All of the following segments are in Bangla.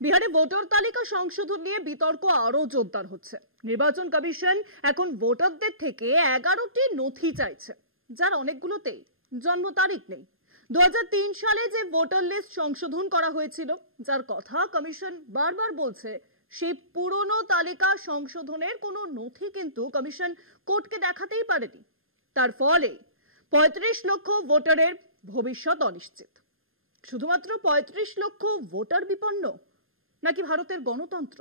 বিহারে ভোটার তালিকা সংশোধন নিয়ে বিতর্ক আরো জোরদার হচ্ছে। নির্বাচন কমিশন এখন ভোটারদের থেকে 11টি নথি চাইছে, যার অনেকগুলোতেই জন্ম তারিখ নেই। 2003 সালে যে ভোটার লিস্ট সংশোধন করা হয়েছিল, যার কথা কমিশন বারবার বলছে, সেই পুরনো তালিকা সংশোধনের কোনো নথি কিন্তু কমিশন কোর্টকে দেখাতেই পারেনি। তার ফলে 35 লক্ষ ভোটারের ভবিষ্যৎ অনিশ্চিত। শুধুমাত্র 35 লক্ষ ভোটার বিপন্ন, নাকি ভারতের গণতন্ত্র?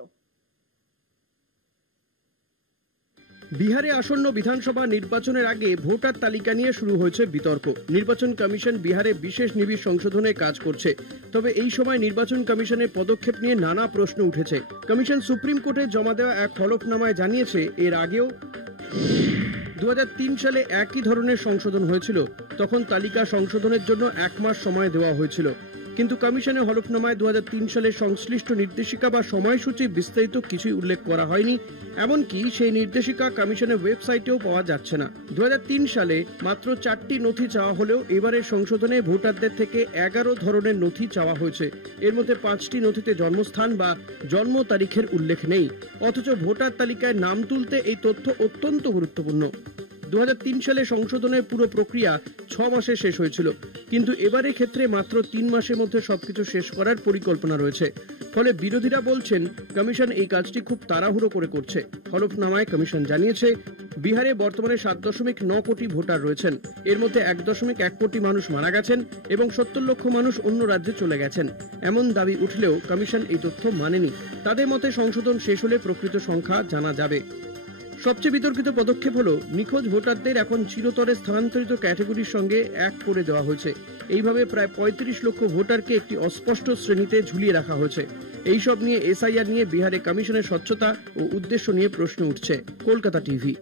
বিহারে আসন্ন বিধানসভা নির্বাচনের আগে ভোটার তালিকা নিয়ে শুরু হয়েছে বিতর্ক। নির্বাচন কমিশন বিহারে বিশেষ নিবিড় সংশোধনে কাজ করছে। তবে এই সময় নির্বাচন কমিশনের পদক্ষেপ নিয়ে নানা প্রশ্ন উঠেছে। কমিশন সুপ্রিম কোর্টে জমা দেওয়া এক হলফনামায় জানিয়েছে, এর আগেও 2003 সালে একই ধরনের সংশোধন হয়েছিল। তখন তালিকা সংশোধনের জন্য 1 মাস সময় দেওয়া হয়েছিল। কিন্তু কমিশনের হলফনামায় 2003 সালের সংশ্লিষ্ট নির্দেশিকা বা সময়সূচি বিস্তারিত কিছুই উল্লেখ করা হয়নি। এমনকি সেই নির্দেশিকা কমিশনের ওয়েবসাইটেও পাওয়া যাচ্ছে না। 2003 সালে মাত্র 4টি নথি চাওয়া হলেও এবারের সংশোধনে ভোটারদের থেকে 11 ধরনের নথি চাওয়া হয়েছে। এর মধ্যে 5টি নথিতে জন্মস্থান বা জন্ম তারিখের উল্লেখ নেই। অথচ ভোটার তালিকায় নাম তুলতে এই তথ্য অত্যন্ত গুরুত্বপূর্ণ। 2003 সালে সংশোধনের পুরো প্রক্রিয়া 6 মাসে শেষ হয়েছিল, কিন্তু এবারের ক্ষেত্রে মাত্র 3 মাসের মধ্যে সবকিছু শেষ করার পরিকল্পনা রয়েছে। ফলে বিরোধীরা বলছেন, কমিশন এই কাজটি খুব তাড়াহুড়ো করে করছে। হলফনামায় কমিশন জানিয়েছে, বিহারে বর্তমানে 7.9 কোটি ভোটার রয়েছেন। এর মধ্যে 1.1 কোটি মানুষ মারা গেছেন এবং 70 লক্ষ মানুষ অন্য রাজ্যে চলে গেছেন। এমন দাবি উঠলেও কমিশন এই তথ্য মানেনি। তাদের মতে সংশোধন শেষ হলে প্রকৃত সংখ্যা জানা যাবে। সবচেয়ে বিতর্কিত পদক্ষেপ হলো, নিখোঁজ ভোটারদের এখন চিরতরে স্থানান্তরিত ক্যাটাগরির সঙ্গে এক করে দেওয়া হয়েছে। এইভাবে প্রায় 35 লক্ষ ভোটারকে একটি অস্পষ্ট শ্রেণীতে ঝুলিয়ে রাখা হয়েছে। এইসব নিয়ে এসআইআর নিয়ে বিহারে কমিশনের স্বচ্ছতা ও উদ্দেশ্য নিয়ে প্রশ্ন উঠছে। কলকাতা টিভি।